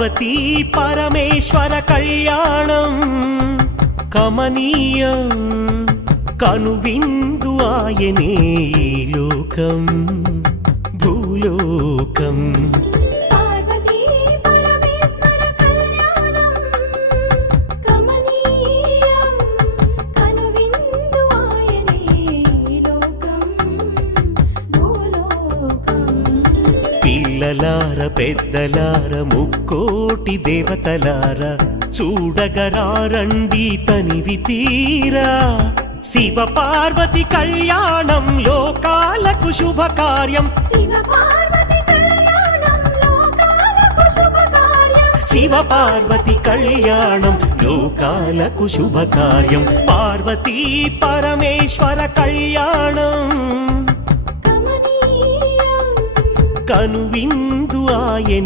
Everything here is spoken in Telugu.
పార్వతీ పరమేశ్వర కళ్యాణం కమనీయం కనువిందు ఆయనే ఈ లోకం భూలోకం పార్వతీ పరమేశ్వర కళ్యాణం కమనీయం కనువిందు ఆయనే ఈ లోకం భూలోకం పిల్లలార పెద్దలార ముక్కోటి దేవతలార చూడగరారండి తనివి తీరా శివ పార్వతి కళ్యాణం లోకాలకు శుభకార్యం శివ పార్వతి కళ్యాణం లోకాలకు శుభకార్యం శివ పార్వతి కళ్యాణం లోకాలకు శుభకార్యం పార్వతీ పరమేశ్వర కళ్యాణం కమనీయం కనువిందు ఆయనే